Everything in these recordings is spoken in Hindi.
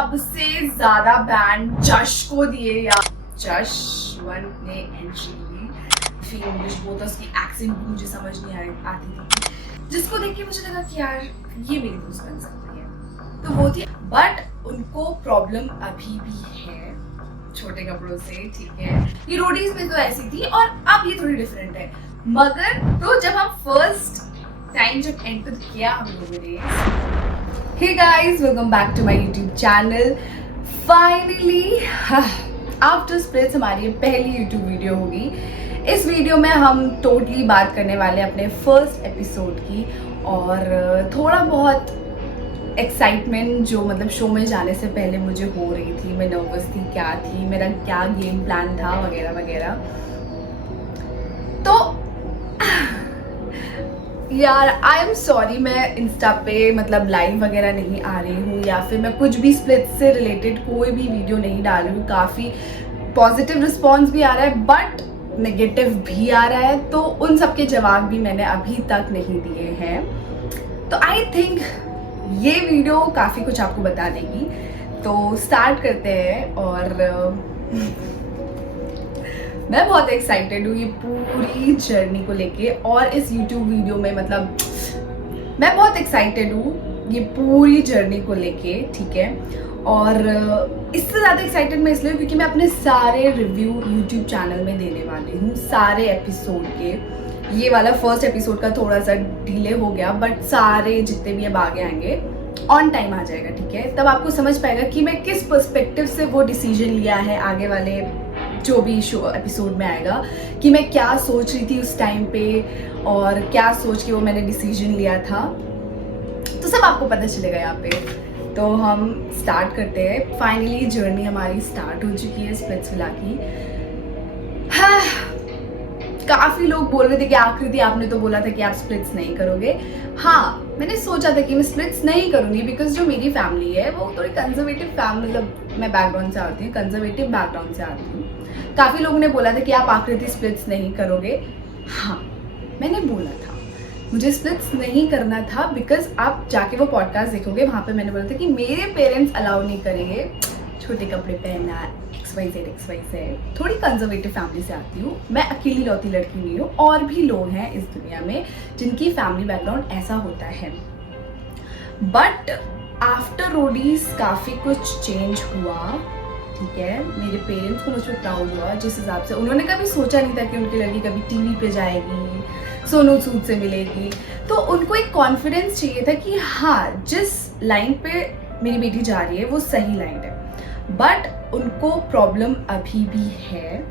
सबसे ज्यादा बैंड जश को दिए यार। जश वन ने एंट्री ली, फिर इंग्लिश बोलता, उसकी एक्सेंट भी मुझे समझ नहीं आती थी, जिसको देख के मुझे लगा कि यार ये मेरी दोस्त बन सकती है, तो वो थी। बट उनको प्रॉब्लम अभी भी है छोटे कपड़ों से, ठीक है। ये रोडीज में तो ऐसी थी और अब ये थोड़ी डिफरेंट है। मगर तो जब हम फर्स्ट टाइम जब एंटर किया हम लोगों ने, hey guys welcome back to my YouTube channel. Finally after splits हमारी पहली यूट्यूब वीडियो होगी। इस वीडियो में हम टोटली बात करने वाले हैं अपने फर्स्ट एपिसोड की, और थोड़ा बहुत एक्साइटमेंट जो मतलब शो में जाने से पहले मुझे हो रही थी, मैं नर्वस थी, क्या थी, मेरा क्या गेम प्लान था वगैरह वगैरह। तो यार आई एम सॉरी, मैं इंस्टा पे मतलब लाइव वगैरह नहीं आ रही हूँ, या फिर मैं कुछ भी स्प्लिट से रिलेटेड कोई भी वीडियो नहीं डाल रही हूँ। काफ़ी पॉजिटिव रिस्पॉन्स भी आ रहा है बट नेगेटिव भी आ रहा है, तो उन सब के जवाब भी मैंने अभी तक नहीं दिए हैं। तो आई थिंक ये वीडियो काफ़ी कुछ आपको बता देगी। तो स्टार्ट करते हैं। और मैं बहुत एक्साइटेड हूँ ये पूरी जर्नी को लेके, और इस YouTube वीडियो में मतलब मैं बहुत एक्साइटेड हूँ ये पूरी जर्नी को लेके, ठीक है। और इससे ज़्यादा एक्साइटेड मैं इसलिए क्योंकि मैं अपने सारे रिव्यू YouTube चैनल में देने वाली हूँ, सारे एपिसोड के। ये वाला फर्स्ट एपिसोड का थोड़ा सा डिले हो गया, बट सारे जितने भी अब आगे आएंगे ऑन टाइम आ जाएगा, ठीक है। तब आपको समझ पाएगा कि मैं किस पर्सपेक्टिव से वो डिसीजन लिया है आगे वाले जो भी शो एपिसोड में आएगा, कि मैं क्या सोच रही थी उस टाइम पे और क्या सोच के वो मैंने डिसीजन लिया था, तो सब आपको पता चलेगा यहाँ पे। तो हम स्टार्ट करते हैं। फाइनली जर्नी हमारी स्टार्ट हो चुकी है स्प्लिट्सविला की। हाँ, काफ़ी लोग बोल रहे थे कि आकृति आपने तो बोला था कि आप स्प्लिट्स नहीं करोगे। हाँ, मैंने सोचा था कि मैं स्प्लिट्स नहीं करूँगी बिकॉज जो मेरी फैमिली है वो थोड़ी कंजर्वेटिव फैमिली, मतलब मैं बैकग्राउंड से आती हूँ, कंजर्वेटिव बैकग्राउंड से आती हूँ। काफ़ी लोगों ने बोला था कि आप आकृति स्प्लिट्स नहीं करोगे। हाँ, मैंने बोला था मुझे स्प्लिट्स नहीं करना था बिकॉज आप जाके वो पॉडकास्ट देखोगे, वहाँ पे मैंने बोला था कि मेरे पेरेंट्स अलाउ नहीं करेंगे छोटे कपड़े पहनना, XYZ। थोड़ी कंजर्वेटिव फैमिली से आती हूँ, मैं अकेली लौती लड़की नहीं हूँ, और भी लोग हैं इस दुनिया में जिनकी फैमिली बैकग्राउंड ऐसा होता है। बट आफ्टर रोडीज काफ़ी कुछ चेंज हुआ, ठीक है। मेरे पेरेंट्स को मुझ पर प्राउड हुआ, जिस हिसाब से उन्होंने कभी सोचा नहीं था कि उनकी लड़की कभी टीवी पे जाएगी, सोनू सूद से मिलेगी। तो उनको एक कॉन्फिडेंस चाहिए था कि हाँ, जिस लाइन पे मेरी बेटी जा रही है वो सही लाइन है। बट उनको प्रॉब्लम अभी भी है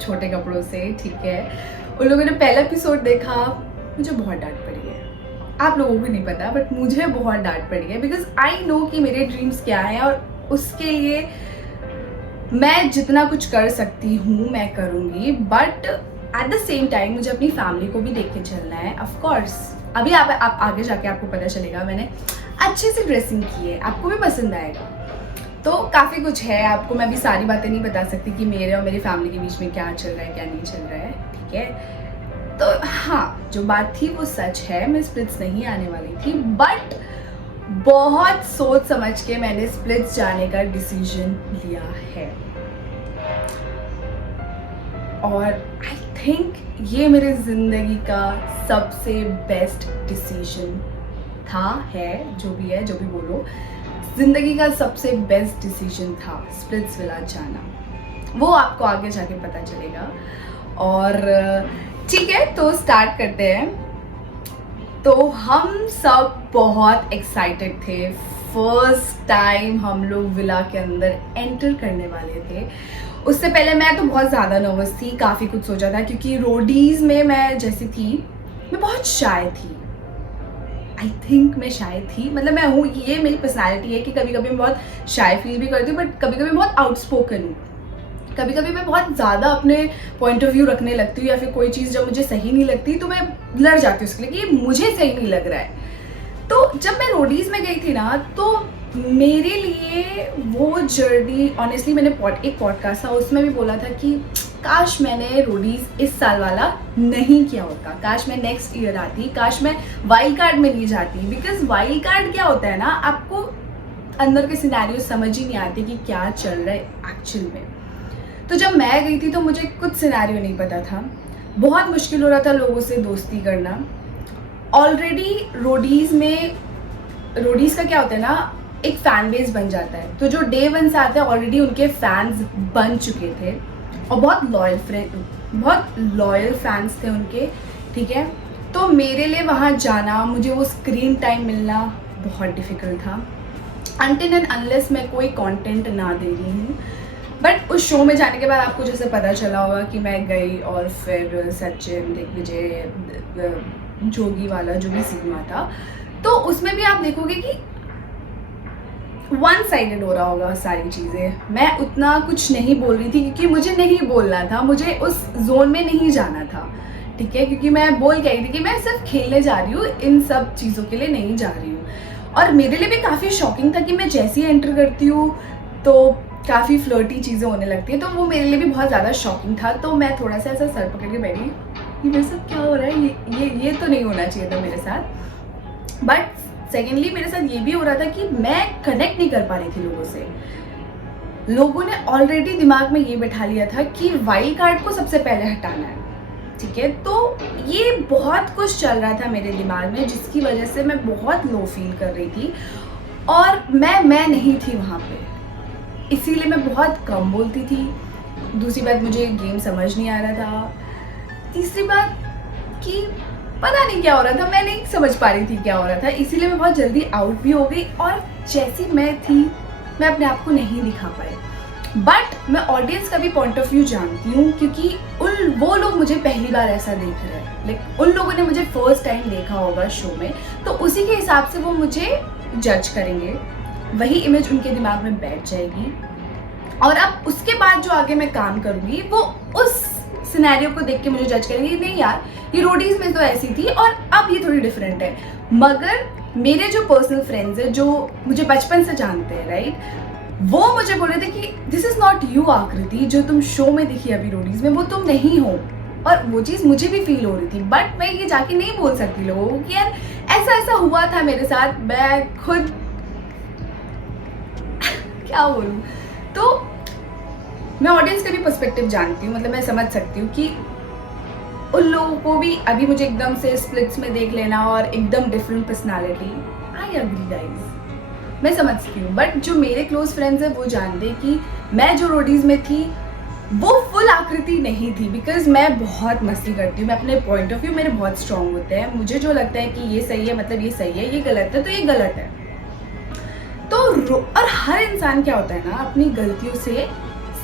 छोटे कपड़ों से, ठीक है। उन लोगों ने पहला एपिसोड देखा, मुझे बहुत डांट पड़ी है। आप लोगों को नहीं पता बट मुझे बहुत डांट पड़ी है बिकॉज आई नो कि मेरे ड्रीम्स क्या हैं, और उसके लिए मैं जितना कुछ कर सकती हूँ मैं करूँगी। But at the same time मुझे अपनी फैमिली को भी देख के चलना है। ऑफ कोर्स अभी आप आगे जाके आपको पता चलेगा, मैंने अच्छे से ड्रेसिंग की है, आपको भी पसंद आएगा। तो काफ़ी कुछ है, आपको मैं अभी सारी बातें नहीं बता सकती कि मेरे और मेरी फैमिली के बीच में क्या चल रहा है क्या नहीं चल रहा है, ठीक है। तो हाँ, जो बात थी वो सच है, मैं स्प्लिट्स नहीं आने वाली थी, बट बहुत सोच समझ के मैंने स्प्लिट्स जाने का डिसीजन लिया है। और आई थिंक ये मेरे ज़िंदगी का सबसे बेस्ट डिसीजन था, है, जो भी है, जो भी बोलो, ज़िंदगी का सबसे बेस्ट डिसीजन था स्प्लिट्सविला जाना। वो आपको आगे जाके पता चलेगा। और ठीक है, तो स्टार्ट करते हैं। तो हम सब बहुत एक्साइटेड थे, फर्स्ट टाइम हम लोग विला के अंदर एंटर करने वाले थे। उससे पहले मैं तो बहुत ज़्यादा नर्वस थी, काफ़ी कुछ सोचा था, क्योंकि रोडीज़ में मैं जैसी थी, मैं बहुत शाय थी। आई थिंक मैं शाय थी, मतलब मैं हूँ, ये मेरी पर्सनैलिटी है कि कभी कभी मैं बहुत शाय फील भी करती हूँ, बट कभी कभी बहुत आउटस्पोकन हूँ। कभी कभी मैं बहुत ज़्यादा अपने पॉइंट ऑफ व्यू रखने लगती हूँ, या फिर कोई चीज़ जब मुझे सही नहीं लगती तो मैं लड़ जाती हूँ उसके लिए कि ये मुझे सही नहीं लग रहा है। तो जब मैं रोडीज़ में गई थी ना, तो मेरे लिए वो जर्नी, ऑनेस्टली मैंने एक पॉडकास्ट था उसमें भी बोला था कि काश मैंने रोडीज़ इस साल वाला नहीं किया होता, काश मैं नेक्स्ट ईयर आती, काश मैं वाइल्ड कार्ड में नहीं जाती। बिकॉज वाइल्ड कार्ड क्या होता है ना, आपको अंदर के सिनेरियो समझ ही नहीं आते कि क्या चल रहा है एक्चुअल में। तो जब मैं गई थी तो मुझे कुछ सिनेरियो नहीं पता था, बहुत मुश्किल हो रहा था लोगों से दोस्ती करना। ऑलरेडी रोडीज़ का क्या होता है ना, एक फ़ैन बेस बन जाता है, तो जो डे वन से आते हैं ऑलरेडी उनके फैंस बन चुके थे और बहुत लॉयल फैंस थे उनके, ठीक है। तो मेरे लिए वहाँ जाना, मुझे वो स्क्रीन टाइम मिलना बहुत डिफ़िकल्ट था, अनटिल एंड अनलेस मैं कोई कंटेंट ना दे रही हूँ। बट उस शो में जाने के बाद आपको जैसे पता चला होगा कि मैं गई और फिर सचिन, दिग्विजय, जोगी वाला जो भी सीन हुआ था, तो उसमें भी आप देखोगे कि वन साइडेड हो रहा होगा सारी चीज़ें। मैं उतना कुछ नहीं बोल रही थी क्योंकि मुझे नहीं बोलना था, मुझे उस जोन में नहीं जाना था, ठीक है। क्योंकि मैं बोल के आई थी कि मैं सिर्फ खेलने जा रही हूँ, इन सब चीज़ों के लिए नहीं जा रही हूँ। और मेरे लिए भी काफ़ी शॉकिंग था कि मैं जैसे ही एंटर करती हूँ तो काफ़ी फ्लर्टी चीज़ें होने लगती हैं, तो वो मेरे लिए भी बहुत ज़्यादा शॉकिंग था। तो मैं थोड़ा सा ऐसा सर पकड़ के बैठी, ये मेरे साथ क्या हो रहा है, ये तो नहीं होना चाहिए था मेरे साथ। बट सेकेंडली मेरे साथ ये भी हो रहा था कि मैं कनेक्ट नहीं कर पा रही थी लोगों से। लोगों ने ऑलरेडी दिमाग में ये बैठा लिया था कि वाइल्ड कार्ड को सबसे पहले हटाना है, ठीक है। तो ये बहुत कुछ चल रहा था मेरे दिमाग में, जिसकी वजह से मैं बहुत लो फील कर रही थी और मैं नहीं थी वहाँ पे, इसीलिए मैं बहुत कम बोलती थी। दूसरी बात, मुझे गेम समझ नहीं आ रहा था। तीसरी बात कि पता नहीं क्या हो रहा था, मैं नहीं समझ पा रही थी क्या हो रहा था, इसीलिए मैं बहुत जल्दी आउट भी हो गई और जैसी मैं थी मैं अपने आप को नहीं दिखा पाई। बट मैं ऑडियंस का भी पॉइंट ऑफ व्यू जानती हूँ, क्योंकि वो लोग मुझे पहली बार ऐसा देख रहे हैं, लाइक उन लोगों ने मुझे फर्स्ट टाइम देखा होगा शो में, तो उसी के हिसाब से वो मुझे जज करेंगे, वही इमेज उनके दिमाग में बैठ जाएगी। और अब उसके बाद जो आगे मैं काम करूँगी वो उस सिनेरियो को देख के मुझे जज करेंगे, नहीं यार ये रोडीज में तो ऐसी थी और अब ये थोड़ी डिफरेंट है। मगर मेरे जो पर्सनल फ्रेंड्स हैं, जो मुझे बचपन से जानते हैं, राइट, वो मुझे बोल रहे थे कि दिस इज नॉट यू आकृति, जो तुम शो में दिखी अभी रोडीज में वो तुम नहीं हो। और वो चीज़ मुझे भी फील हो रही थी, बट मैं ये जाके नहीं बोल सकती लोगों को कि यार ऐसा ऐसा हुआ था मेरे साथ, मैं खुद क्या बोलूँ। तो मैं ऑडियंस का भी पर्सपेक्टिव जानती हूँ, मतलब मैं समझ सकती हूँ कि उन लोगों को भी अभी मुझे एकदम से स्प्लिट्स में देख लेना और एकदम different personality, I agree guys, मैं समझती हूँ। बट जो मेरे क्लोज फ्रेंड्स हैं वो जानते कि मैं जो रोडीज में थी वो फुल आकृति नहीं थी, बिकॉज मैं बहुत मस्ती करती हूँ, मैं अपने पॉइंट ऑफ व्यू मेरे बहुत स्ट्रॉन्ग होते हैं। मुझे जो लगता है कि ये सही है मतलब ये सही है, ये गलत है तो ये गलत है। तो और हर इंसान क्या होता है ना, अपनी गलतियों से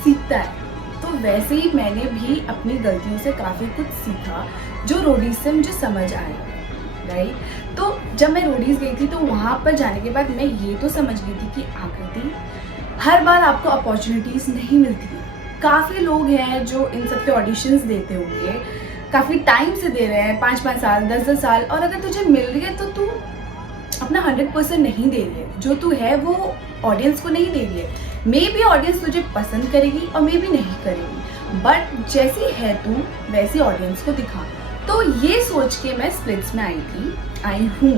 सीखता है, तो वैसे ही मैंने भी अपनी गलतियों से काफ़ी कुछ सीखा जो रोडीज से मुझे समझ आया, राइट। तो जब मैं रोडीज गई थी तो वहाँ पर जाने के बाद मैं ये तो समझ गई थी कि आकृति हर बार आपको अपॉर्चुनिटीज़ नहीं मिलती है। काफ़ी लोग हैं जो इन सब के ऑडिशंस देते होंगे, काफ़ी टाइम से दे रहे हैं, 5-5 साल 10-10 साल, और अगर तुझे मिल रही है तो तू अपना 100% नहीं दे रही है, जो तू है वो ऑडियंस को नहीं दे रही है। मे बी ऑडियंस तुझे पसंद करेगी और मे बी नहीं करेगी, बट जैसी है तू वैसी ऑडियंस को दिखा। तो ये सोच के मैं स्प्लिट्स में आई हूँ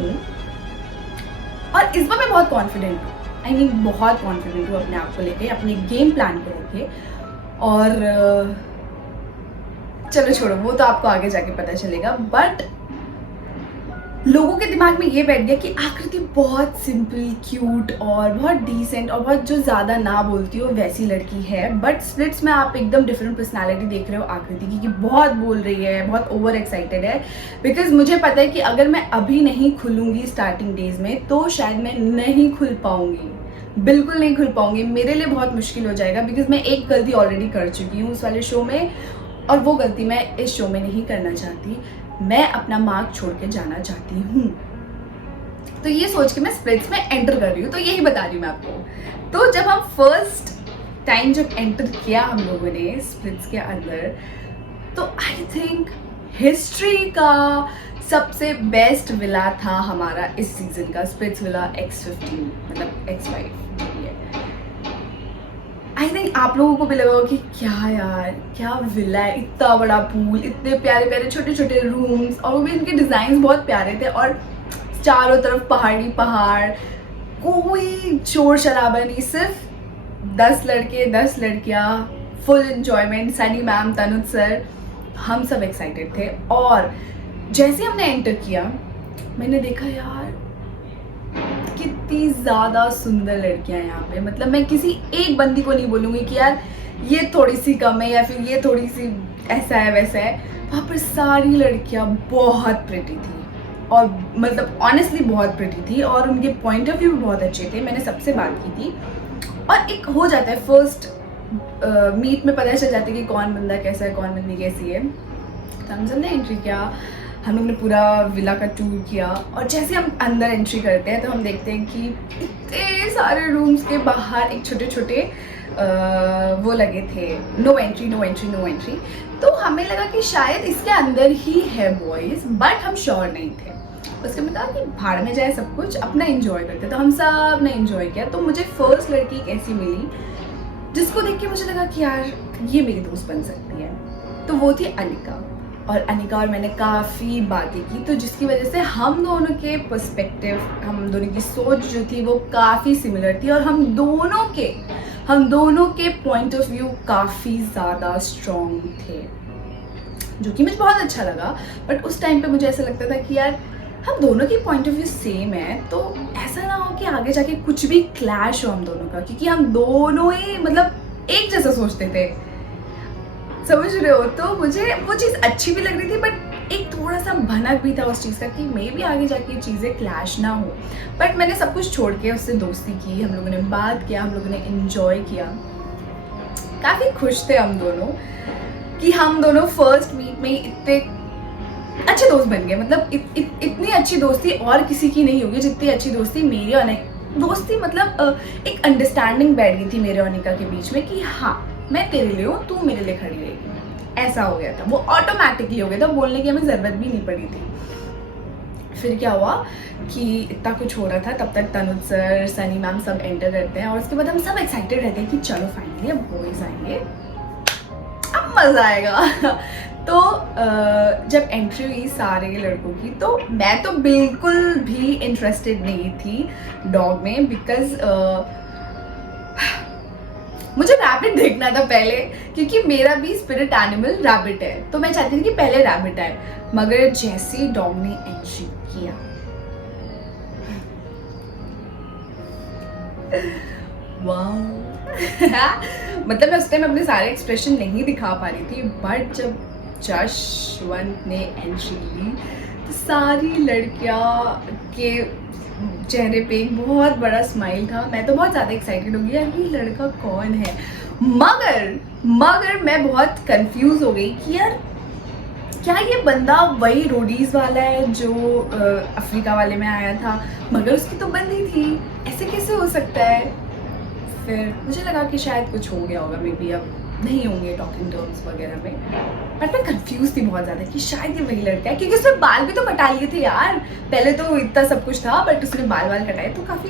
और इस बार मैं बहुत कॉन्फिडेंट हूँ, आई मीन बहुत कॉन्फिडेंट हूँ अपने आप को लेके, अपने गेम प्लान को लेके। और चलो छोड़ो, वो तो आपको आगे जाके पता चलेगा। बट लोगों के दिमाग में ये बैठ गया कि आकृति बहुत सिंपल, क्यूट और बहुत डिसेंट और बहुत जो ज़्यादा ना बोलती हो वैसी लड़की है। बट स्प्लिट्स में आप एकदम डिफरेंट पर्सनालिटी देख रहे हो आकृति की, कि बहुत बोल रही है, बहुत ओवर एक्साइटेड है। बिकॉज मुझे पता है कि अगर मैं अभी नहीं खुलूँगी स्टार्टिंग डेज में तो शायद मैं नहीं खुल पाऊँगी, बिल्कुल नहीं खुल पाऊँगी, मेरे लिए बहुत मुश्किल हो जाएगा। बिकॉज मैं एक गलती ऑलरेडी कर चुकी हूँ उस वाले शो में, और वो गलती मैं इस शो में नहीं करना चाहती। मैं अपना मार्क छोड़ के जाना चाहती हूँ। तो ये सोच के मैं स्प्लिट्स में एंटर कर रही हूँ, तो यही बता रही हूँ मैं आपको। तो जब हम फर्स्ट टाइम जब एंटर किया हम लोगों ने स्प्लिट्स के अंदर, तो आई थिंक हिस्ट्री का सबसे बेस्ट विला था हमारा इस सीजन का, स्प्लिट्स विला X15, मतलब X5। आई थिंक आप लोगों को भी लगा कि क्या यार क्या विला है, इतना बड़ा पूल, इतने प्यारे प्यारे छोटे छोटे रूम्स, और वो भी इनके डिज़ाइन बहुत प्यारे थे, और चारों तरफ पहाड़ी पहाड़, कोई शोर शराबा नहीं, सिर्फ 10 लड़के 10 लड़कियां, full enjoyment. Sunny ma'am, Tanuj sir, हम सब एक्साइटेड थे। और जैसे हमने एंटर किया मैंने देखा यार कितनी ज़्यादा सुंदर लड़कियां यहाँ पे। मतलब मैं किसी एक बंदी को नहीं बोलूँगी कि यार ये थोड़ी सी कम है या फिर ये थोड़ी सी ऐसा है वैसा है। वहाँ पर सारी लड़कियां बहुत प्रिटी थी और मतलब ऑनेस्टली बहुत प्रिटी थी और उनके पॉइंट ऑफ व्यू भी बहुत अच्छे थे। मैंने सबसे बात की थी और एक हो जाता है फर्स्ट मीट में पता चल जाता है कि कौन बंदा कैसा है, कौन बंदी कैसी है। तो हम सब ने एंट्री किया, हम लोग ने पूरा विला का टूर किया और जैसे हम अंदर एंट्री करते हैं तो हम देखते हैं कि इतने सारे रूम्स के बाहर एक छोटे छोटे वो लगे थे, no entry no entry no entry. तो हमें लगा कि शायद इसके अंदर ही है बॉयज़, बट हम श्योर नहीं थे। उसके बाद कहा कि भाड़ में जाए सब कुछ, अपना एंजॉय करते। तो हम सब ने एंजॉय किया। तो मुझे फर्स्ट लड़की एक ऐसी मिली जिसको देख के मुझे लगा कि यार ये मेरी दोस्त बन सकती है। तो वो थी अनिका। और अनिका और मैंने काफ़ी बातें की, तो जिसकी वजह से हम दोनों के पर्सपेक्टिव, हम दोनों की सोच जो थी वो काफ़ी सिमिलर थी और हम दोनों के पॉइंट ऑफ व्यू काफ़ी ज़्यादा स्ट्रॉन्ग थे, जो कि मुझे बहुत अच्छा लगा। बट उस टाइम पे मुझे ऐसा लगता था कि यार हम दोनों की पॉइंट ऑफ व्यू सेम है, तो ऐसा ना हो कि आगे जाके कुछ भी क्लैश हो हम दोनों का, क्योंकि हम दोनों ही मतलब एक जैसा सोचते थे, समझ रहे हो। तो मुझे वो चीज़ अच्छी भी लग रही थी, बट एक थोड़ा सा भनक भी था उस चीज़ का कि मे भी आगे जाके ये चीज़ें क्लैश ना हो। बट मैंने सब कुछ छोड़ के उससे दोस्ती की, हम लोगों ने बात किया, हम लोगों ने एंजॉय किया। काफ़ी खुश थे हम दोनों कि हम दोनों फर्स्ट मीट में इतने अच्छे दोस्त बन गए। मतलब इतनी अच्छी दोस्ती और किसी की नहीं होगी जितनी अच्छी दोस्ती मेरी और दोस्ती। मतलब एक अंडरस्टैंडिंग बैठ गई थी मेरे और अनिका के बीच में कि हाँ मैं तेरे लिए हूँ, तू मेरे लिए खड़ी रहेगी। ऐसा हो गया था, वो ऑटोमेटिकली हो गया था, बोलने की हमें ज़रूरत भी नहीं पड़ी थी। फिर क्या हुआ कि इतना कुछ हो रहा था, तब तक तनुज सर, सनी मैम सब एंटर करते हैं और उसके बाद हम सब एक्साइटेड रहते हैं कि चलो फाइनली अब बॉयज़ आएंगे, अब मज़ा आएगा। तो जब एंट्री हुई सारे लड़कों की, तो मैं तो बिल्कुल भी इंटरेस्टेड नहीं थी डॉग में, बिकॉज मुझे रैबिट देखना था पहले, क्योंकि मेरा भी स्पिरिट एनिमल रैबिट है। तो मैं चाहती थी कि पहले रैबिट आए, मगर जैसे ही डॉग ने एंट्री किया वाओ मतलब मैं उस टाइम अपने सारे एक्सप्रेशन नहीं दिखा पा रही थी, बट जब जशवंत ने एंट्री ली तो सारी लड़कियां के चेहरे पे एक बहुत बड़ा स्माइल था। मैं तो बहुत ज़्यादा एक्साइटेड हो गई यार ये लड़का कौन है। मगर मैं बहुत कंफ्यूज हो गई कि यार क्या ये बंदा वही रोडीज वाला है जो अफ्रीका वाले में आया था, मगर उसकी तो बंदी थी, ऐसे कैसे हो सकता है। फिर मुझे लगा कि शायद कुछ हो गया होगा, मे बी अब नहीं होंगे टॉकिंग टर्म्स वगैरह में, बट मैं कंफ्यूज थी बहुत ज़्यादा कि शायद ये वही लड़का है, क्योंकि उसने बाल भी तो कटा लिए थे यार। पहले तो इतना सब कुछ था, बट उसने बाल कटाए तो काफ़ी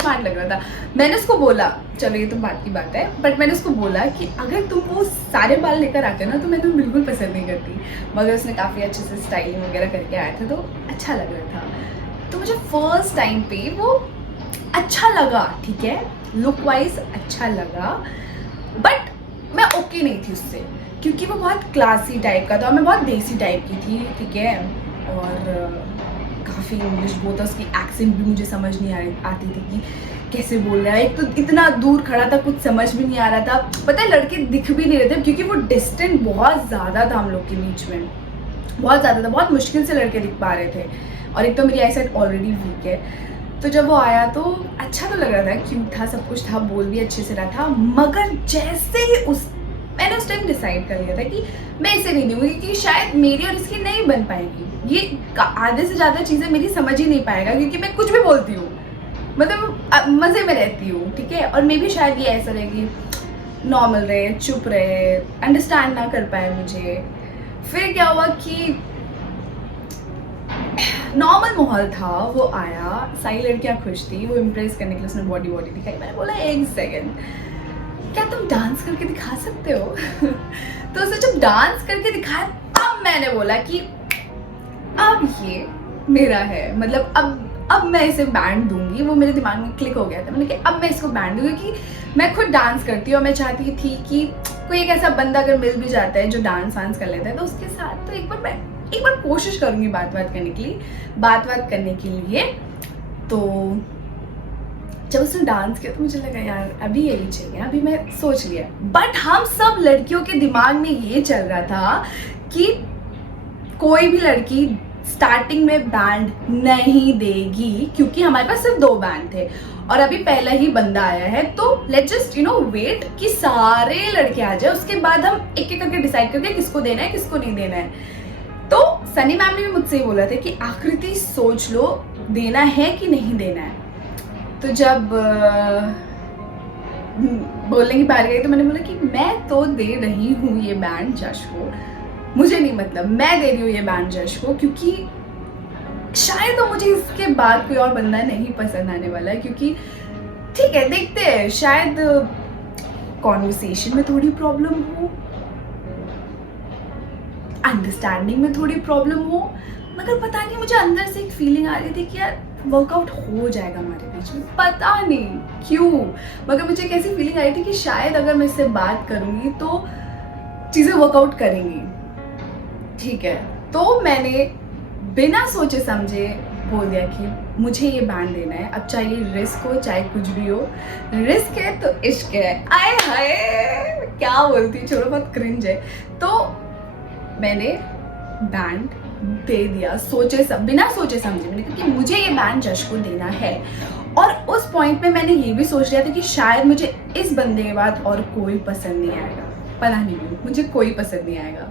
स्मार्ट लग रहा था। मैंने उसको बोला, चलो ये तो बात की बात है, बट मैंने उसको बोला कि अगर तुम वो सारे बाल लेकर आते ना तो मैं तुम्हें बिल्कुल पसंद नहीं करती, मगर उसने काफ़ी अच्छे से स्टाइलिंग वगैरह करके आया था तो अच्छा लग रहा था। तो मुझे फर्स्ट टाइम पे वो अच्छा लगा, ठीक है, लुक वाइज अच्छा लगा, बट मैं ओके नहीं थी उससे, क्योंकि वो बहुत क्लासी टाइप का था और मैं बहुत देसी टाइप की थी, ठीक है, और काफ़ी इंग्लिश बोलता, उसकी एक्सेंट भी मुझे समझ नहीं आती थी कि कैसे बोल रहा है। एक तो इतना दूर खड़ा था, कुछ समझ भी नहीं आ रहा था। पता है लड़के दिख भी नहीं रहे थे क्योंकि वो डिस्टेंस बहुत ज़्यादा था हम लोग के बीच में, बहुत ज़्यादा था, बहुत मुश्किल से लड़के दिख पा रहे थे, और एक तो मेरी आई साइड ऑलरेडी वीक है। तो जब वो आया तो अच्छा तो लग रहा था, क्यूट था, सब कुछ था, बोल भी अच्छे से रहा था, मगर जैसे ही मैंने उस टाइम डिसाइड कर लिया था कि मैं इसे नहीं दूंगी, कि शायद मेरी और इसकी नहीं बन पाएगी। ये आधे से ज़्यादा चीज़ें मेरी समझ ही नहीं पाएगा, क्योंकि मैं कुछ भी बोलती हूँ, मतलब मज़े में रहती हूँ, ठीक है, और मे भी शायद ये ऐसा रहे कि नॉर्मल रहे, चुप रहे, अंडरस्टैंड ना कर पाए मुझे। फिर क्या हुआ कि नॉर्मल माहौल था, वो आया, सारी लड़कियाँ खुश थी, वो इम्प्रेस करने के लिए उसने बॉडी दिखाई। मैंने बोला एक सेकेंड, क्या तुम डांस करके दिखा सकते हो? तो उसने जब डांस करके दिखाया तब मैंने बोला कि अब ये मेरा है, मतलब अब मैं इसे बैंड दूंगी। वो मेरे दिमाग में क्लिक हो गया था, मैंने कहा अब मैं इसको बैंड दूंगी, क्योंकि मैं खुद डांस करती हूँ और मैं चाहती थी कि कोई एक ऐसा बंदा अगर मिल भी जाता है जो डांस वांस कर लेता है तो उसके साथ तो एक बार कोशिश करूंगी बात करने के लिए। तो जब उसने डांस किया तो मुझे लगा यार अभी यही चाहिए, अभी मैं सोच लिया। बट हम सब लड़कियों के दिमाग में ये चल रहा था कि कोई भी लड़की स्टार्टिंग में बैंड नहीं देगी, क्योंकि हमारे पास सिर्फ 2 बैंड थे और अभी पहला ही बंदा आया है। तो लेट्स जस्ट वेट कि सारे लड़के आ जाए, उसके बाद हम एक एक करके डिसाइड करते हैं किसको देना है किसको नहीं देना है। तो सनी मैम ने भी मुझसे ही बोला था कि आकृति सोच लो देना है कि नहीं देना है। तो जब बोलने की बात गई तो मैंने बोला कि मैं तो दे रही हूँ ये बैंड जश को, मुझे नहीं मतलब, मैं दे रही हूँ ये बैंड जश को, क्योंकि शायद तो मुझे इसके बाद कोई और बंदा नहीं पसंद आने वाला है। क्योंकि ठीक है देखते हैं, शायद कॉन्वर्सेशन में थोड़ी प्रॉब्लम हो, अंडरस्टैंडिंग में थोड़ी प्रॉब्लम हो, मगर पता नहीं मुझे अंदर से एक फीलिंग आ रही थी कि यार वर्कआउट हो जाएगा हमारे बीच में, पता नहीं क्यों, मगर मुझे एक ऐसी फीलिंग आ रही थी कि शायद अगर मैं इससे बात करूंगी तो चीज़ें वर्कआउट करेंगी। ठीक है, तो मैंने बिना सोचे समझे बोल दिया कि मुझे ये बैंड देना है। अब चाहे रिस्क हो चाहे कुछ भी हो, रिस्क है तो इश्क है। आए हाय क्या बोलती, छोड़ो बहुत क्रिंज है। तो मैंने बैंड दे दिया बिना सोचे समझे। मैंने कहा कि मुझे ये बैंड जश को देना है। और उस पॉइंट पे मैंने ये भी सोच लिया था कि शायद मुझे इस बंदे के बाद और कोई पसंद नहीं आएगा, पता नहीं क्यों मुझे कोई पसंद नहीं आएगा।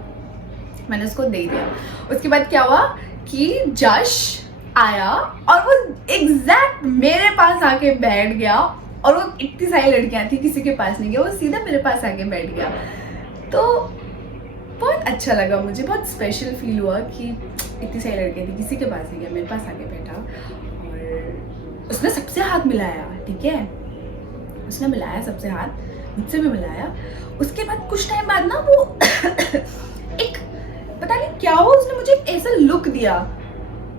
मैंने उसको दे दिया। उसके बाद क्या हुआ कि जश आया और वो एग्जैक्ट मेरे पास आके बैठ गया, और वो इतनी सारी लड़कियां थी किसी के पास नहीं गया, वो सीधा मेरे पास आके बैठ गया। तो बहुत अच्छा लगा, मुझे बहुत स्पेशल फील हुआ कि इतनी सारी लड़कियां थी किसी के पास नहीं गया, मेरे पास आके बैठा और उसने सबसे हाथ मिलाया। ठीक है, उसने मिलाया सबसे हाथ, मुझसे भी मिलाया। उसके बाद कुछ टाइम बाद ना वो एक पता नहीं क्या हुआ, उसने मुझे ऐसा लुक दिया,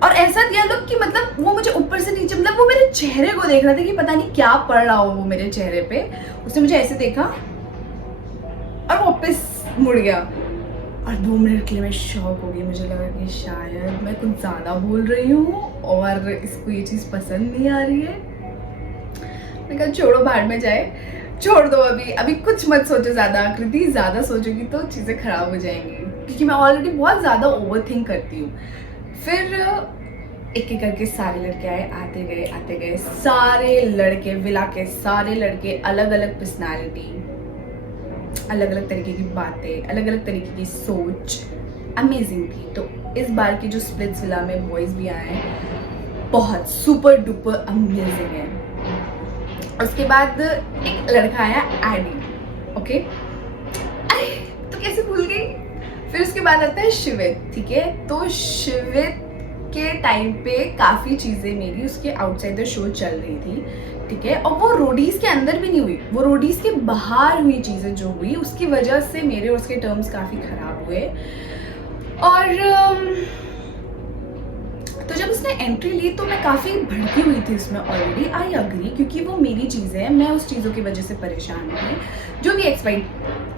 और ऐसा दिया लुक कि मतलब वो मुझे ऊपर से नीचे, मतलब वो मेरे चेहरे को देख रहा था कि पता नहीं क्या पड़ रहा हो वो मेरे चेहरे पे। उसने मुझे ऐसे देखा और वापस मुड़ गया, और 2 मिनट के लिए मैं शॉक हो गई। मुझे लगा कि शायद मैं कुछ ज़्यादा बोल रही हूँ और इसको ये चीज़ पसंद नहीं आ रही है। मैंने कहा छोड़ो, भाड़ में जाए, छोड़ दो, अभी कुछ मत सोचो ज़्यादा आकृति, ज़्यादा सोचोगी तो चीज़ें खराब हो जाएंगी, क्योंकि मैं ऑलरेडी बहुत ज़्यादा ओवर थिंक करती हूँ। फिर एक एक करके सारे लड़के आए, आते गए सारे लड़के, विला के सारे लड़के, अलग अलग पर्सनालिटी, अलग अलग तरीके की बातें, अलग अलग तरीके की सोच, अमेजिंग थी। तो इस बार की जो स्प्लिट्स विला में बॉयज़ भी आए हैं, बहुत सुपर डुपर अमेजिंग है। उसके बाद एक लड़का आया एडी, ओके, अरे तो कैसे भूल गई। फिर उसके बाद आता है शिवित। ठीक है, तो शिवित के टाइम पे काफ़ी चीज़ें मेरी उसके आउटसाइड द शो चल रही थी। ठीक है, और वो रोडीज़ के अंदर भी नहीं हुई, वो रोडीज़ के बाहर हुई चीज़ें जो हुई, उसकी वजह से मेरे और उसके टर्म्स काफ़ी ख़राब हुए। और तो जब उसने एंट्री ली तो मैं काफ़ी भड़की हुई थी उसमें ऑलरेडी, आई अग्री, क्योंकि वो मेरी चीज़ें हैं, मैं उस चीज़ों की वजह से परेशान थी। जो भी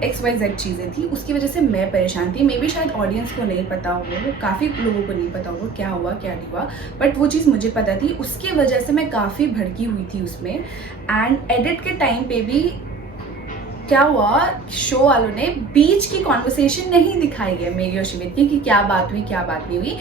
XYZ चीज़ें थी उसकी वजह से मैं परेशान थी। मे बी शायद ऑडियंस को नहीं पता हो, काफ़ी लोगों को नहीं पता होगा क्या हुआ क्या नहीं हुआ, बट वो चीज़ मुझे पता थी। उसकी वजह से मैं काफ़ी भड़की हुई थी उसमें। एंड एडिट के टाइम पे भी क्या हुआ, शो वालों ने बीच की कॉन्वर्सेशन नहीं दिखाई है मेरी और शिवित की कि क्या बात हुई क्या बात नहीं हुई।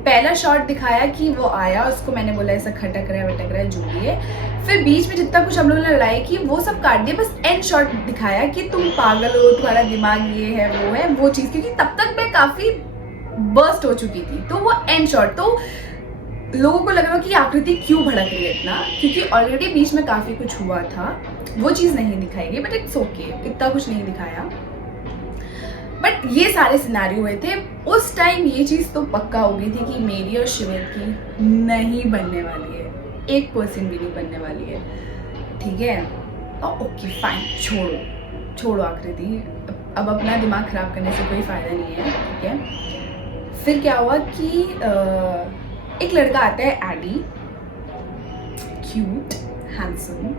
पहला शॉट दिखाया कि वो आया, उसको मैंने बोला ऐसा खटक रहा है वटक रहा है जो भी है। फिर बीच में जितना कुछ हम लोगों ने लड़ाई की वो सब काट दिया, बस एंड शॉट दिखाया कि तुम पागल हो, तुम्हारा दिमाग ये है वो चीज़, क्योंकि तब तक मैं काफ़ी बर्स्ट हो चुकी थी। तो वो एंड शॉट, तो लोगों को लग रहा कि आकृति क्यों भड़क रही है इतना, क्योंकि ऑलरेडी बीच में काफ़ी कुछ हुआ था, वो चीज़ नहीं दिखाई गई। बट इट्स ओके, इतना कुछ नहीं दिखाया। बट ये सारे सिनेरियो हुए थे उस टाइम। ये चीज़ तो पक्का हो गई थी कि मेरी और शिवित की नहीं बनने वाली है, 1% भी नहीं बनने वाली है। ठीक है, ओके फाइन, छोड़ो आकृति, अब अपना दिमाग ख़राब करने से कोई फ़ायदा नहीं है। ठीक है, फिर क्या हुआ कि एक लड़का आता है एडी, क्यूट, हैंडसम,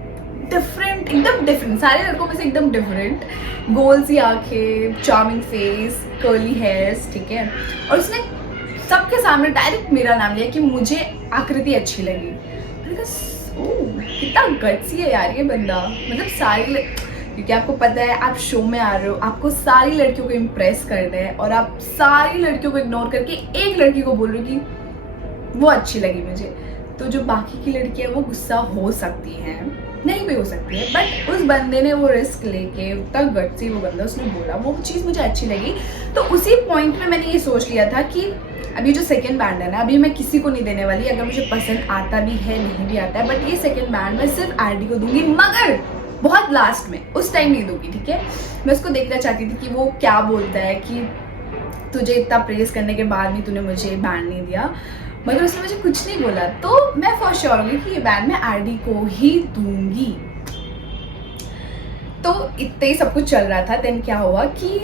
डिफरेंट, एकदम डिफरेंट, सारे लड़कों में से एकदम डिफरेंट, गोल सी आंखें, चार्मिंग फेस, कर्ली हेयर्स, ठीक है। और उसने सबके सामने डायरेक्ट मेरा नाम लिया कि मुझे आकृति अच्छी लगी। कितना गट्सी है यार ये बंदा, मतलब सारी, क्योंकि आपको पता है आप शो में आ रहे हो, आपको सारी लड़कियों को इम्प्रेस करना है और आप सारी लड़कियों को इग्नोर करके एक लड़की को बोल रहे हो कि वो अच्छी लगी मुझे, तो जो बाकी की लड़कियां वो गुस्सा हो सकती हैं, नहीं भी हो सकती है, बट उस बंदे ने वो रिस्क लेके, उतना गट्सी वो बंदा, उसने बोला, वो चीज़ मुझे अच्छी लगी। तो उसी पॉइंट में मैंने ये सोच लिया था कि अभी जो सेकंड बैंड है ना, अभी मैं किसी को नहीं देने वाली, अगर मुझे पसंद आता भी है नहीं भी आता है, बट ये सेकंड बैंड मैं सिर्फ आरडी को दूंगी, मगर बहुत लास्ट में, उस टाइम नहीं दूंगी, ठीक है। मैं उसको देखना चाहती थी कि वो क्या बोलता है कि तुझे इतना प्रेस करने के बाद भी तूने मुझे बैंड नहीं दिया, मगर उसने मुझे कुछ नहीं बोला, तो मैं फॉर श्योर होगी कि ये बैंड मैं आरडी को ही दूंगी। तो इतने ही सब कुछ चल रहा था, देन क्या हुआ कि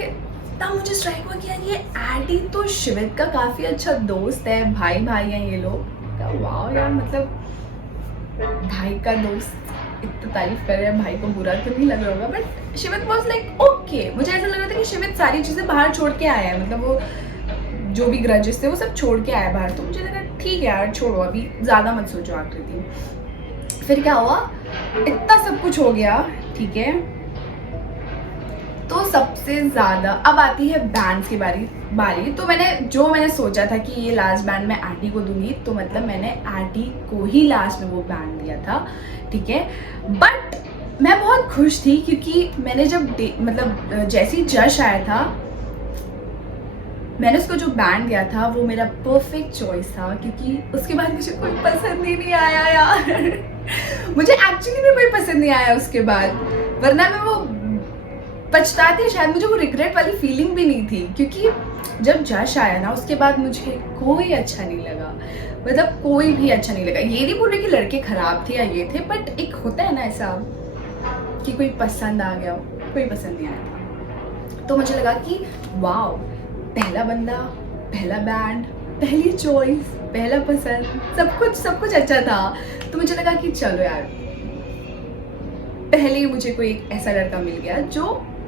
तब मुझे स्ट्राइक हुआ कि यार ये आरडी तो शिवित का काफ़ी अच्छा दोस्त है, भाई भाई हैं ये लोग, वाह यार, मतलब भाई का दोस्त, इतना तारीफ कर रहे हैं, भाई को बुरा तो नहीं लग रहा होगा, बट शिवित वाज लाइक ओके। मुझे ऐसा लग रहा था कि शिवित सारी चीज़ें बाहर छोड़ के आया है, मतलब वो जो भी ग्रजेस थे वो सब छोड़ के आया बाहर, तो मुझे लगा ठीक है यार छोड़ो, अभी ज़्यादा मत सोचो आकृति। फिर क्या हुआ, इतना सब कुछ हो गया, ठीक है। तो सबसे ज़्यादा अब आती है बैंड्स की बारी। तो मैंने सोचा था कि ये लास्ट बैंड मैं आरडी को दूंगी, तो मतलब मैंने आरडी को ही लास्ट में वो बैंड दिया था, ठीक है। बट मैं बहुत खुश थी क्योंकि मैंने जब मतलब जैसे ही जश आया था, मैंने उसको जो बैंड दिया था वो मेरा परफेक्ट चॉइस था, क्योंकि उसके बाद मुझे कोई पसंद ही नहीं आया यार मुझे एक्चुअली में कोई पसंद नहीं आया उसके बाद, वरना मैं वो पछताती, शायद मुझे वो रिग्रेट वाली फीलिंग भी नहीं थी, क्योंकि जब जश आया ना उसके बाद मुझे कोई अच्छा नहीं लगा, मतलब कोई भी अच्छा नहीं लगा। ये नहीं बोल रही कि लड़के खराब थे या ये थे, बट एक होता है ना ऐसा कि कोई पसंद आ गया, कोई पसंद नहीं आया। तो मुझे लगा कि वाओ, पहला बंदा, पहला बैंड, पहली चॉइस, पहला पसंद, सब कुछ अच्छा था। तो मुझे लगा कि चलो यार, पहले ही मुझे कोई एक ऐसा लड़का मिल गया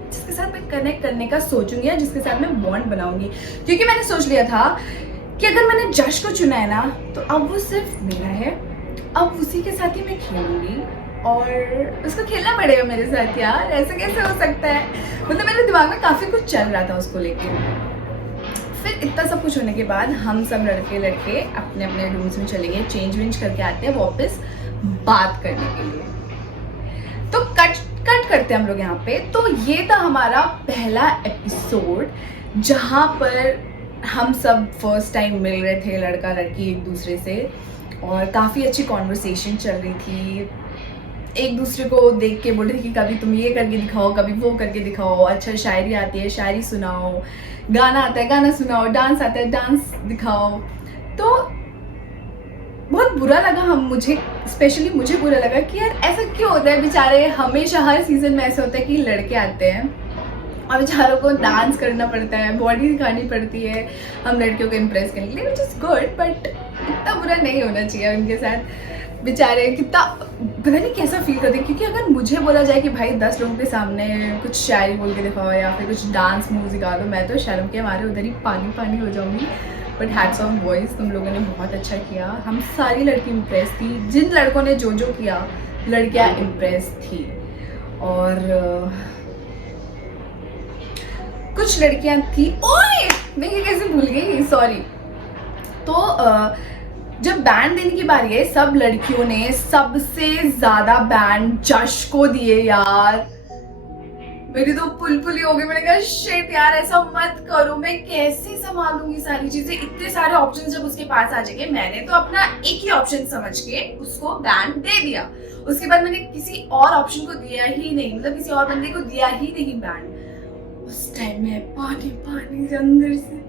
जिसके साथ मैं कनेक्ट करने का सोचूंगी या जिसके साथ मैं बॉन्ड बनाऊंगी, क्योंकि मैंने सोच लिया था कि अगर मैंने जश को चुना है ना, तो अब वो सिर्फ मेरा है, अब उसी के साथ ही मैं खेलूंगी और उसको खेलना पड़ेगा मेरे साथ यार, ऐसा कैसे हो सकता है। मतलब मेरे दिमाग में काफ़ी कुछ चल रहा था उसको लेके। फिर इतना सब कुछ होने के बाद हम सब लड़के अपने अपने रूम्स में चले गए, चेंज वेंज करके आते हैं वापस बात करने के लिए। तो कट करते हैं हम लोग यहाँ पे। तो ये था हमारा पहला एपिसोड जहाँ पर हम सब फर्स्ट टाइम मिल रहे थे, लड़का लड़की एक दूसरे से, और काफ़ी अच्छी कॉन्वर्सेशन चल रही थी। एक दूसरे को देख के बोल रहे थे कि कभी तुम ये करके दिखाओ, कभी वो करके दिखाओ, अच्छा शायरी आती है शायरी सुनाओ, गाना आता है गाना सुनाओ, डांस आता है डांस दिखाओ। तो बहुत बुरा लगा, मुझे स्पेशली मुझे बुरा लगा कि यार ऐसा क्यों होता है, बेचारे हमेशा हर सीजन में ऐसा होता है कि लड़के आते हैं और बेचारों को डांस करना पड़ता है, बॉडी दिखानी पड़ती है हम लड़कियों को इम्प्रेस करने के लिए, विच इज़ गुड, बट इतना बुरा नहीं होना चाहिए उनके साथ। बेचारे कितना पता नहीं कैसा फील करते हैं, क्योंकि अगर मुझे बोला जाए कि भाई 10 लोगों के सामने कुछ शायरी बोल के दिखाओ या फिर कुछ डांस मूव दिखा दो, मैं तो शर्म के मारे उधर ही पानी हो जाऊंगी। बट हैट्स ऑफ बॉयज़, तुम लोगों ने बहुत अच्छा किया, हम सारी लड़की इम्प्रेस थी, जिन लड़कों ने जो जो किया लड़कियां इम्प्रेस थी। और कुछ लड़कियां थी, ओए मैं ये कैसे भूल गई, सॉरी। तो जब बैंड देने की बारी है, सब लड़कियों ने सबसे ज्यादा बैंड जश को दिए यार। मेरी तो पुलपुली हो गई, मैंने कहा शिट यार ऐसा मत करो, मैं कैसे संभालूंगी सारी चीजें, इतने सारे ऑप्शन जब उसके पास आ जाएंगे। मैंने तो अपना एक ही ऑप्शन समझ के उसको बैंड दे दिया, उसके बाद मैंने किसी और ऑप्शन को दिया ही नहीं, मतलब किसी और बंदे को दिया ही नहीं बैंड। उस टाइम में पानी अंदर से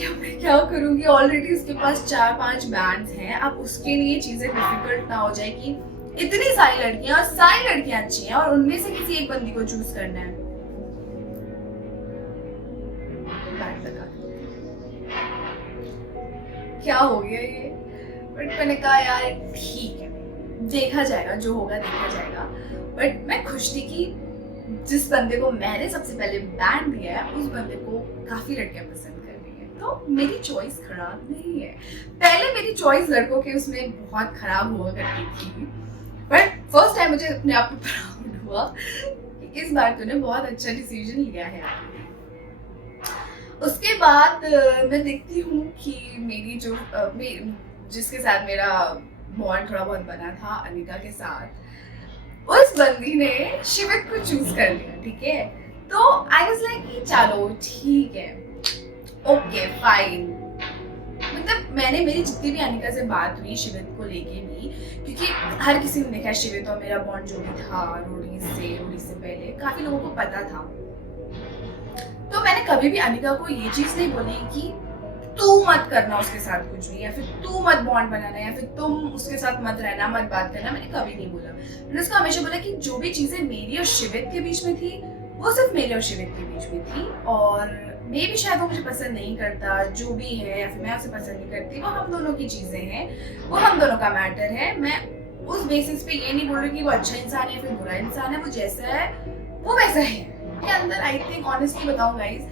मैं क्या करूंगी, ऑलरेडी उसके पास 4-5 बैंड्स हैं, अब उसके लिए चीजें डिफिकल्ट ना हो जाए कि इतनी सारी लड़कियां और सारी लड़कियां अच्छी हैं और उनमें से किसी एक बंदी को चूज करना है। क्या हो गया ये, बट मैंने कहा यार ठीक है, देखा जाएगा, जो होगा देखा जाएगा। बट मैं खुश थी कि जिस बंदे को मैंने सबसे पहले बैन दिया है उस बंदे को काफी लड़कियां पसंद कर रही हैं, तो मेरी चॉइस खराब नहीं है। पहले मेरी चॉइस लड़कों के उसमें बहुत खराब हुआ करती थी, बट फर्स्ट टाइम मुझे अपने आप पर प्राउड हुआ कि इस बार तूने बहुत अच्छा डिसीजन लिया है। उसके बाद मैं देखती हूँ कि मेरी जो जिसके साथ मेरा बॉन्ड थोड़ा बहुत बना था, अनिका के साथ, उस बंदी ने शिवित को चूज कर लिया। ठीक है, तो आई वाज लाइक कि चलो ठीक है, ओके फाइन। मतलब मैंने मेरी जितनी भी अनिका से बात हुई शिवित को लेके भी, क्योंकि हर किसी ने देखा शिवित और मेरा बॉन्ड जो भी था रोडी से पहले काफी लोगों को पता था। तो मैंने कभी भी अनिका को ये चीज नहीं बोली कि तू मत करना उसके साथ कुछ भी, या फिर तू मत बॉन्ड बनाना, या फिर तुम उसके साथ मत रहना, मत बात करना। मैंने कभी नहीं बोला। मैंने उसको हमेशा बोला कि जो भी चीजें मेरी और शिवित के बीच में थी वो सिर्फ मेरे और शिवित के बीच में थी, और मे भी शायद वो मुझे पसंद नहीं करता जो भी है, या फिर मैं उसे पसंद नहीं करती, वो हम दोनों की चीजें हैं, वो हम दोनों का मैटर है। मैं उस बेसिस पे ये नहीं बोल रही कि वो अच्छा इंसान है या फिर बुरा इंसान है, वो जैसा है वो वैसा है। के अंदर आई थिंक ऑनेस्टली बताऊं गाइस,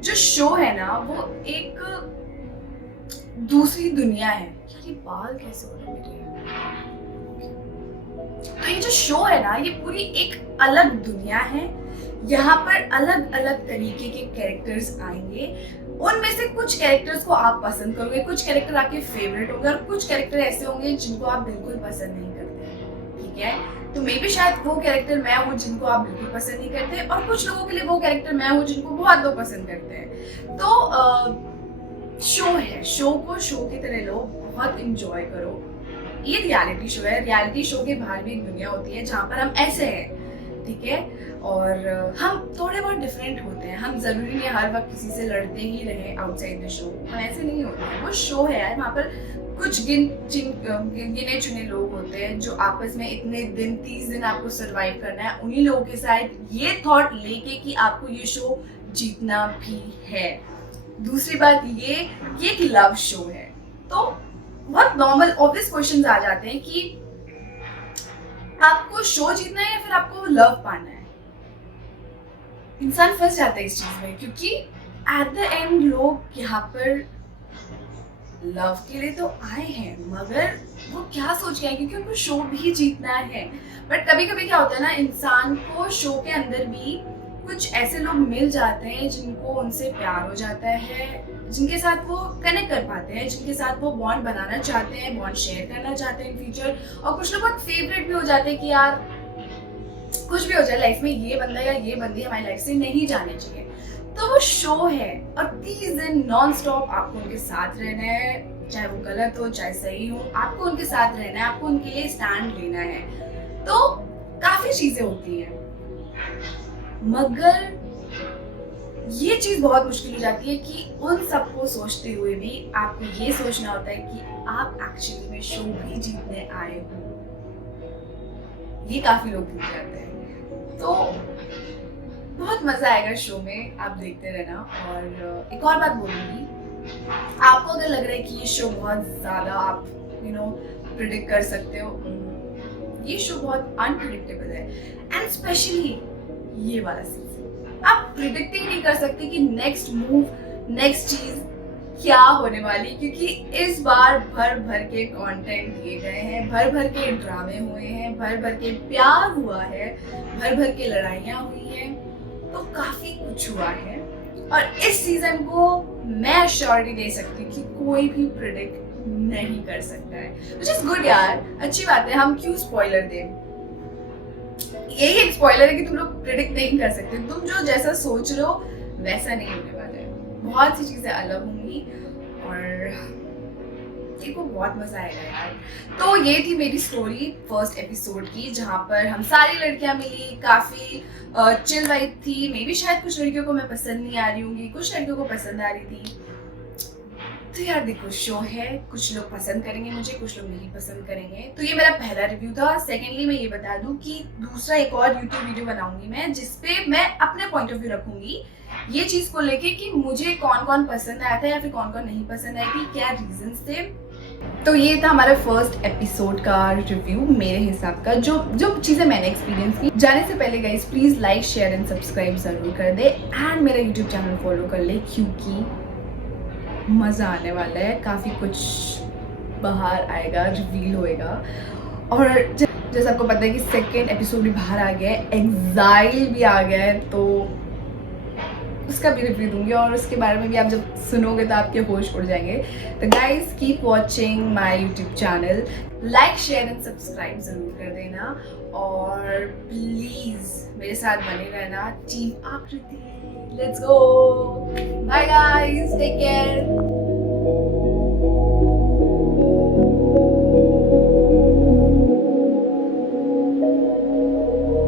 जो शो है ना वो एक दूसरी दुनिया है। यार ये बाल कैसे हो रहे मेरे? तो ये जो शो है ना ये पूरी एक अलग दुनिया है। यहाँ पर अलग अलग तरीके के कैरेक्टर्स आएंगे, उनमें से कुछ कैरेक्टर्स को आप पसंद करोगे, कुछ कैरेक्टर आपके फेवरेट होंगे, और कुछ कैरेक्टर ऐसे होंगे जिनको आप बिल्कुल पसंद नहीं करते। ठीक है, तो मे बी शायद वो कैरेक्टर मैं हूँ जिनको आप बिल्कुल पसंद नहीं करते, और कुछ लोगों के लिए वो कैरेक्टर मैं हूँ जिनको बहुत लोग पसंद करते हैं। तो शो है, शो को शो की तरह लो, बहुत इंजॉय करो। ये रियलिटी शो है, रियलिटी शो के बाहर भी एक दुनिया होती है जहाँ पर हम ऐसे हैं। ठीक है, और हम थोड़े बहुत डिफरेंट होते हैं। हम जरूरी नहीं हर वक्त किसी से लड़ते ही रहे आउटसाइड द शो, हम ऐसे नहीं होते हैं। वो शो है यार, वहाँ पर कुछ गिने चुने लोग होते हैं जो आपस में इतने दिन 30 दिन आपको सरवाइव करना है, उन्हीं लोगों के साथ ये थॉट लेके कि आपको ये शो जीतना भी है। दूसरी बात ये एक लव शो है, तो बहुत नॉर्मल ऑब्वियस क्वेश्चंस आ जाते हैं कि आपको शो जीतना है या फिर आपको लव पाना है। इंसान फंस जाता है इस चीज में, क्योंकि एट द एंड लोग यहाँ पर लव के लिए तो आए हैं, मगर वो क्या सोच के आए, क्योंकि उनको शो भी जीतना है। बट कभी कभी क्या होता है ना, इंसान को शो के अंदर भी कुछ ऐसे लोग मिल जाते हैं जिनको उनसे प्यार हो जाता है, जिनके साथ वो कनेक्ट कर पाते हैं, जिनके साथ वो बॉन्ड बनाना चाहते हैं, बॉन्ड शेयर करना चाहते हैं इन फ्यूचर। और कुछ लोग बहुत फेवरेट भी हो जाते हैं कि यार कुछ भी हो जाए लाइफ में, ये बंदा या ये बंदी हमारी लाइफ से नहीं जाने चाहिए। तो वो शो है, और 30 दिन नॉन स्टॉप आपको उनके साथ रहना है, चाहे वो गलत हो चाहे सही हो, आपको उनके साथ रहना है, आपको उनके लिए स्टैंड लेना है। तो काफी चीजें होती हैं, मगर ये चीज बहुत मुश्किल हो जाती है कि उन सबको सोचते हुए भी आपको ये सोचना होता है कि आप एक्चुअली में शो भी जीतने आए हो। ये काफी लोग भूल जाते हैं। तो बहुत मजा आएगा शो में, आप देखते रहना। और एक और बात बोलूंगी, आपको अगर लग रहा है कि ये शो बहुत ज्यादा आप प्रिडिक्ट कर सकते हो, ये शो बहुत अनप्रिडिक्टेबल है। एंड स्पेशली ये वाला सीजन आप प्रिडिक्ट ही नहीं कर सकते कि नेक्स्ट मूव, नेक्स्ट चीज क्या होने वाली, क्योंकि इस बार भर भर के कंटेंट दिए गए हैं, भर भर के ड्रामे हुए हैं, भर भर के प्यार हुआ है, भर भर के लड़ाइयाँ हुई हैं, तो काफी कुछ हुआ है। और इस सीजन को मैं श्योरिटी दे सकती हूँ कि कोई भी प्रिडिक्ट नहीं कर सकता है, which is good यार, अच्छी बात है। हम क्यों स्पॉइलर दें, यही एक स्पॉइलर है कि तुम लोग प्रिडिक्ट नहीं कर सकते। तुम जो जैसा सोच रहे हो वैसा नहीं होने वाला है, बहुत सी चीजें अलग होंगी, और देखो बहुत मजा आएगा यार। तो ये थी मेरी स्टोरी फर्स्ट एपिसोड की, जहाँ पर हम सारी लड़कियां मिली, काफी चिल वाइब थी। मे बी शायद कुछ लड़कियों को मैं पसंद नहीं आ रही होंगी, कुछ लड़कियों को पसंद आ रही थी। तो यार देखो शो है, कुछ लोग पसंद करेंगे मुझे, कुछ लोग नहीं पसंद करेंगे। तो ये मेरा पहला रिव्यू था। सेकेंडली मैं ये बता दूं कि दूसरा एक और यूट्यूब वीडियो बनाऊंगी मैं, जिसपे मैं अपने पॉइंट ऑफ व्यू रखूंगी ये चीज को लेके कि मुझे कौन कौन पसंद आया था या फिर कौन कौन नहीं पसंद आई थी, क्या रीजंस थे। तो ये था हमारा फर्स्ट एपिसोड का रिव्यू मेरे हिसाब का, जो जो चीज़ें मैंने एक्सपीरियंस की। जाने से पहले guys please like share and subscribe ज़रूर कर दे एंड मेरा यूट्यूब चैनल फॉलो कर ले, क्योंकि मज़ा आने वाला है, काफ़ी कुछ बाहर आएगा, रिवील होएगा। और जैसे आपको पता है कि सेकेंड एपिसोड भी बाहर आ गया है, एग्जाइल भी आ गया है, तो उसका भी रिव्यू दूंगी और उसके बारे में भी आप जब सुनोगे तो आपके होश उड़ जाएंगे। तो guys keep watching my YouTube channel, like share and subscribe जरूर कर देना और प्लीज मेरे साथ बने रहना। Team Aakriti, let's go, bye guys, take care.